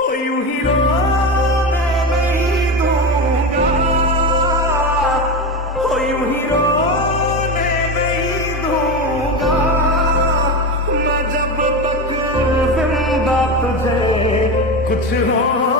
हो यूं ही रोने नहीं दूंगा, हो यूं ही रोने नहीं दूंगा, मैं जब तक जिंदा तुझे कुछ हो